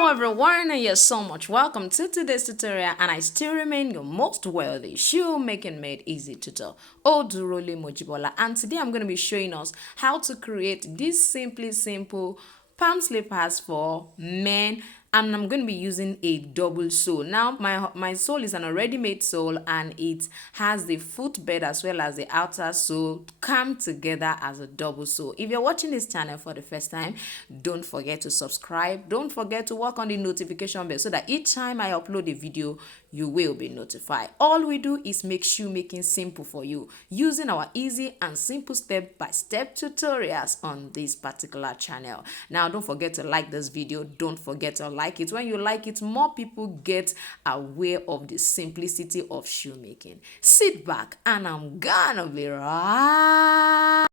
Hello everyone, and you're so much welcome to today's tutorial, and I still remain your most wealthy shoemaking made easy tutor, Odurole Mojibola, and today I'm going to be showing us how to create these simply simple palm slippers for men, and I'm going to be using a double sole. Now my sole is an already made sole, and it has the footbed as well as the outer sole come together as a double sole. If you're watching this channel for the first time, don't forget to subscribe. Don't forget to work on the notification bell so that each time I upload a video, you will be notified. All we do is make shoemaking simple for you using our easy and simple step-by-step tutorials on this particular channel. Now, don't forget to like this video. Don't forget to like it. When you like it, more people get aware of the simplicity of shoemaking. Sit back and I'm gonna be right.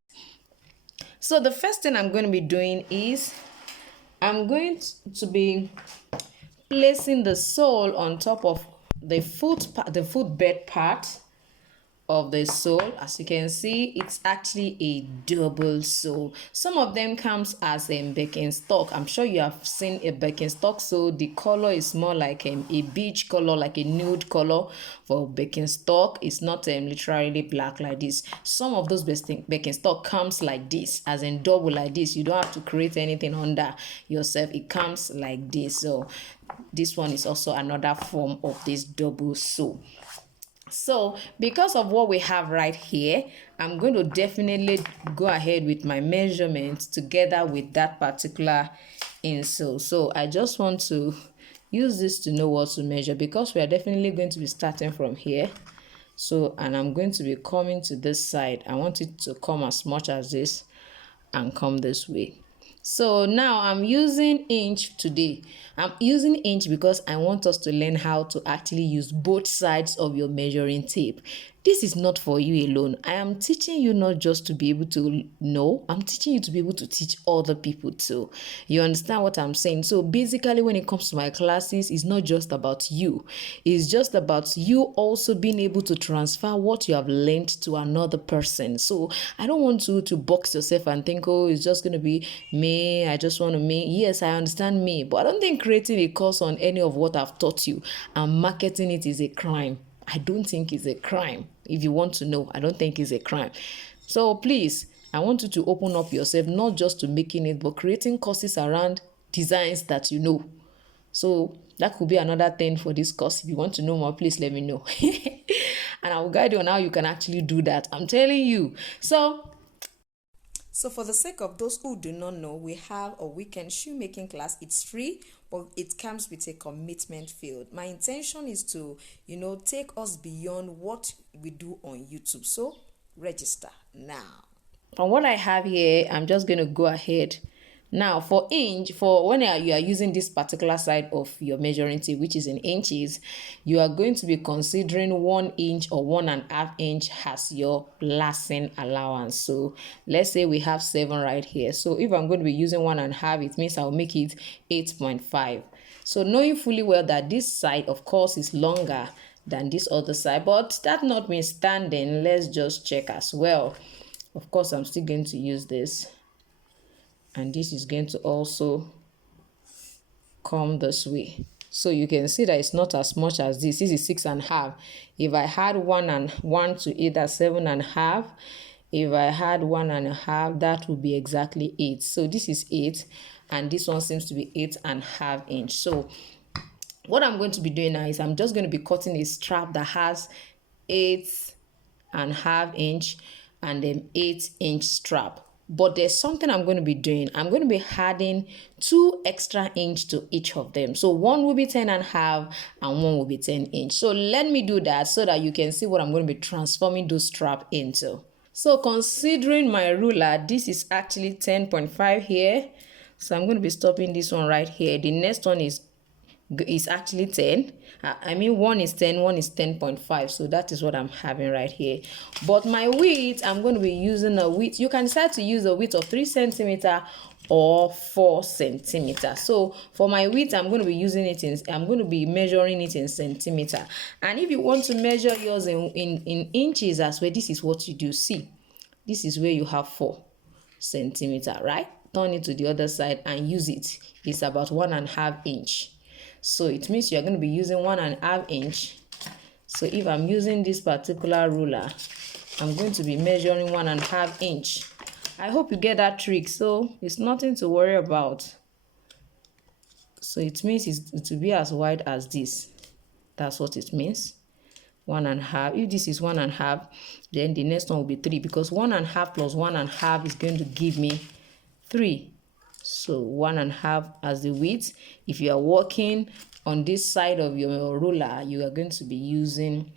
So the first thing I'm going to be doing is I'm going to be placing the sole on top of the footbed part of the sole. As you can see, it's actually a double sole. Some of them comes as a Birkenstock. I'm sure you have seen a Birkenstock, so the color is more like a beige color, like a nude color for Birkenstock. It's not literally black like this. Some of those Birkenstock comes like this, as in double like this. You don't have to create anything under yourself. It comes like this. So this one is also another form of this double sole. So because of what we have right here, I'm going to definitely go ahead with my measurements together with that particular insole. So I just want to use this to know what to measure, because we are definitely going to be starting from here. So, and I'm going to be coming to this side. I want it to come as much as this and come this way. So now I'm using inch today. I'm using inch because I want us to learn how to actually use both sides of your measuring tape. This is not for you alone. I am teaching you not just to be able to know, I'm teaching you to be able to teach other people too. You understand what I'm saying? So basically, when it comes to my classes, it's not just about you. It's just about you also being able to transfer what you have learned to another person. So I don't want you to box yourself and think, oh, it's just going to be me. I just want to me. Yes, I understand me, but I don't think creating a course on any of what I've taught you and marketing it is a crime. I don't think it's a crime. If you want to know, I don't think it's a crime. So please, I want you to open up yourself, not just to making it, but creating courses around designs that you know. So that could be another thing for this course. If you want to know more, please let me know. And I will guide you on how you can actually do that. I'm telling you. So for the sake of those who do not know, we have a weekend shoemaking class. It's free, but it comes with a commitment field. My intention is to, take us beyond what we do on YouTube. So register now. From what I have here, I'm just going to go ahead. Now for inch, for when you are using this particular side of your measuring tape, which is in inches, you are going to be considering 1 inch or 1.5 inch as your lashing allowance. So let's say we have 7 right here. So if I'm going to be using 1.5, it means I'll make it 8.5. So knowing fully well that this side, of course, is longer than this other side, but that notwithstanding, let's just check as well. Of course, I'm still going to use this. And this is going to also come this way. So you can see that it's not as much as this. This is 6.5. If I had 1 and 1 to 8, that's 7.5. If I had 1.5, that would be exactly 8. So this is 8, and this one seems to be 8.5 inch. So what I'm going to be doing now is I'm just going to be cutting a strap that has 8.5 inch and then 8-inch strap. But there's something I'm going to be doing. I'm going to be adding 2 extra inch to each of them. So one will be 10.5 and one will be 10 inch. So let me do that so that you can see what I'm going to be transforming those strap into. So considering my ruler, this is actually 10.5 here. So I'm going to be stopping this one right here. The next one is actually 10. I mean, one is 10, one is 10.5. So that is what I'm having right here. But my width, I'm going to be using a width. You can decide to use a width of 3 centimeter or 4 centimeter. So for my width, I'm going to be using it in, I'm going to be measuring it in centimeter. And if you want to measure yours in inches as well, this is what you do. See, this is where you have 4 centimeter, right? turn it to the other side and use it is about 1.5 inch. So it means you're going to be using 1.5 inch. So if I'm using this particular ruler, I'm going to be measuring 1.5 inch. I hope you get that trick. So it's nothing to worry about. So it means it will be as wide as this. That's what it means. 1.5. If this is 1.5, then the next one will be 3, because 1.5 plus 1.5 is going to give me 3. So 1.5 as the width. If you are working on this side of your ruler, you are going to be using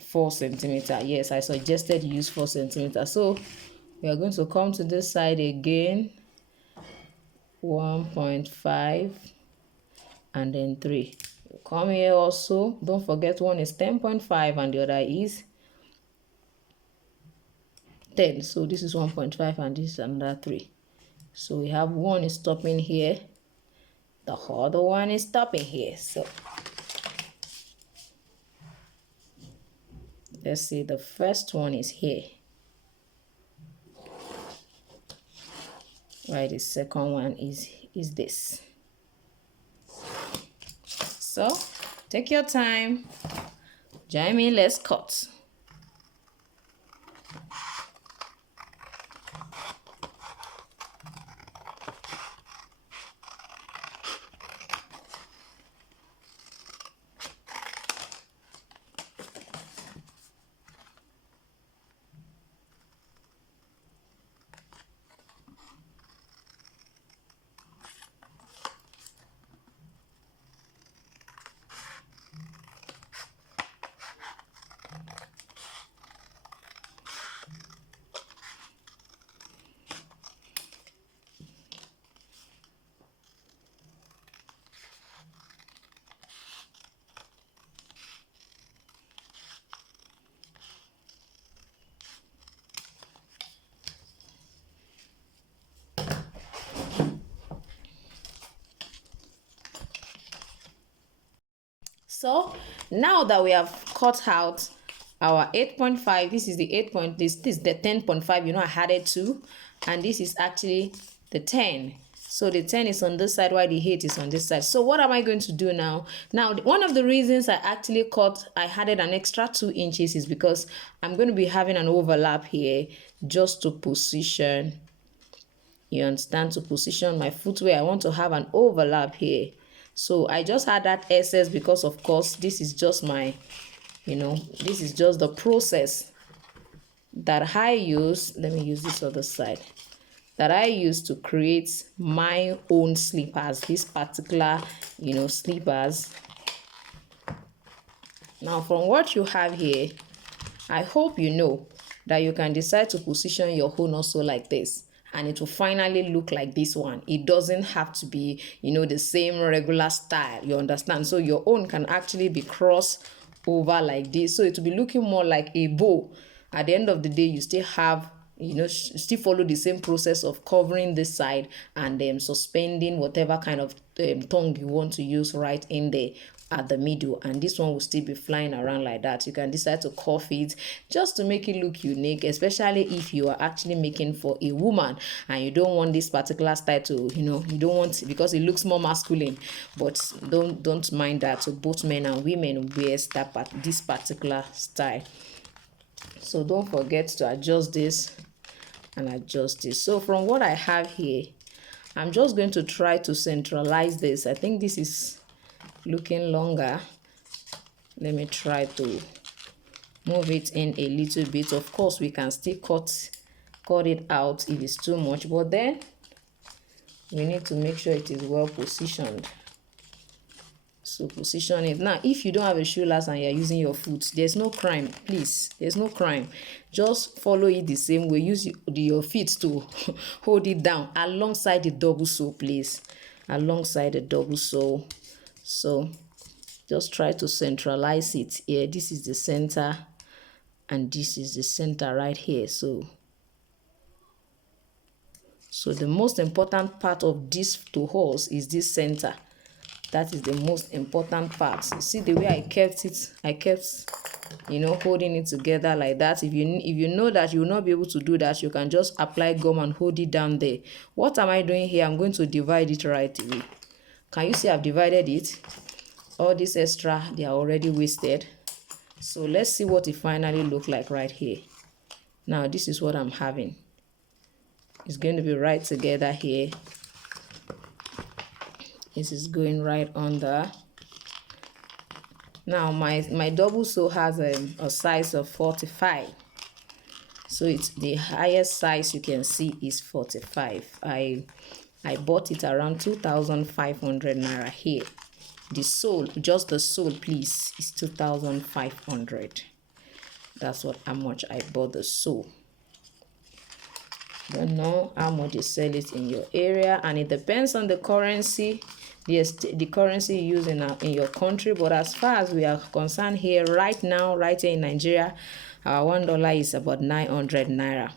4 centimeters. Yes, I suggested you use 4 centimeters. So we are going to come to this side again, 1.5 and then 3. Come here also, don't forget one is 10.5 and the other is 10. So this is 1.5 and this is another 3. So we have one is stopping here, the other one is stopping here. So let's see, the first one is here, right? The second one is this. So take your time, join me, let's cut. So now that we have cut out our 8.5, this is the 8 point, this is the 10.5, you know, I added 2, and this is actually the 10. So the 10 is on this side while the 8 is on this side. So what am I going to do now? Now, one of the reasons I actually I added an extra 2 inches is because I'm going to be having an overlap here just to position, you understand, to position my footwear. I want to have an overlap here. So I just had that excess because, of course, this is just my, you know, this is just the process that I use. Let me use this other side. That I use to create my own slippers, this particular, you know, slippers. Now, from what you have here, I hope you know that you can decide to position your own also like this, and it will finally look like this one. It doesn't have to be, you know, the same regular style, you understand? So your own can actually be crossed over like this, so it will be looking more like a bow. At the end of the day, you still have, you know, still follow the same process of covering this side and then suspending whatever kind of tongue you want to use right in there at the middle, and this one will still be flying around like that. You can decide to cuff it just to make it look unique, especially if you are actually making for a woman and you don't want this particular style to, you know, you don't want, because it looks more masculine, but don't mind that. So both men and women wear this particular style. So don't forget to adjust this and adjust this. So from what I have here, I'm just going to try to centralize this. I think this is looking longer. Let me try to move it in a little bit. Of course, we can still cut it out if it's too much, but then we need to make sure it is well positioned. So position it. Now, if you don't have a shoe last and you're using your foot, there's no crime, please. There's no crime. Just follow it the same way. Use your feet to hold it down alongside the double sole, please. Alongside the double sole. So just try to centralize it here. This is the center and this is the center right here. So the most important part of this to us is this center. That is the most important part. See the way I kept it? I kept you know, holding it together like that. If you know that you will not be able to do that, you can just apply gum and hold it down there. What am I doing here? I'm going to divide it right away. Can you see I've divided it? All this extra, they are already wasted. So let's see what it finally look like right here. Now this is what I'm having. It's going to be right together here. This is going right under. Now my double sole has a size of 45. So it's the highest size you can see is 45. I bought it around 2,500 naira here. The sole, just the sole, please, is 2,500. That's how much I bought the sole. Don't know how much they sell it in your area, and it depends on the currency, the currency you use in your country. But as far as we are concerned here, right now, right here in Nigeria, our $1 is about 900 naira.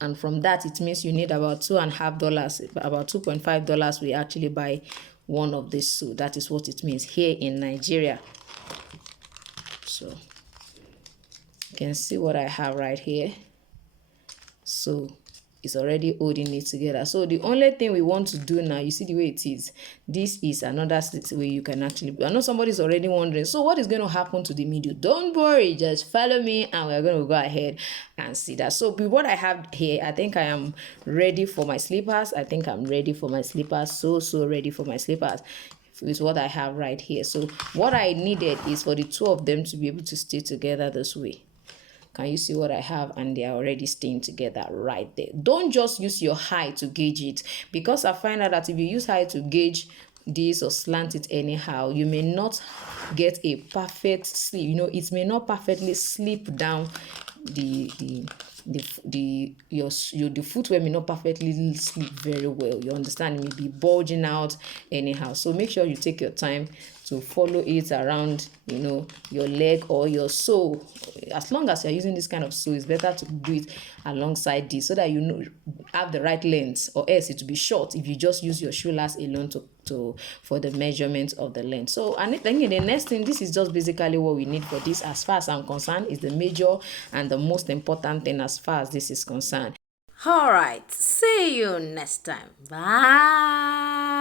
And from that, it means you need about $2.50, about $2.5. We actually buy one of these. So that is what it means here in Nigeria. So you can see what I have right here. So it's already holding it together. So the only thing we want to do now, you see the way it is, this is another way you can actually, I know somebody's already wondering, so what is going to happen to the middle? Don't worry, just follow me and we're going to go ahead and see that. So with what I have here, I think I am ready for my slippers. I think I'm ready for my slippers. So ready for my slippers with what I have right here. So what I needed is for the two of them to be able to stay together this way. Can you see what I have? And they are already staying together right there. Don't just use your height to gauge it, because I find out that if you use height to gauge this or slant it anyhow, you may not get a perfect slip. You know, it may not perfectly slip down the footwear may not perfectly slip very well. You understand? It may be bulging out anyhow. So make sure you take your time to follow it around, you know, your leg or your sole. As long as you're using this kind of sole, it's better to do it alongside this so that you know have the right length, or else it will be short if you just use your shoe last alone for the measurement of the length. So, and then the next thing, this is just basically what we need for this, as far as I'm concerned, is the major and the most important thing as far as this is concerned. All right, see you next time. Bye.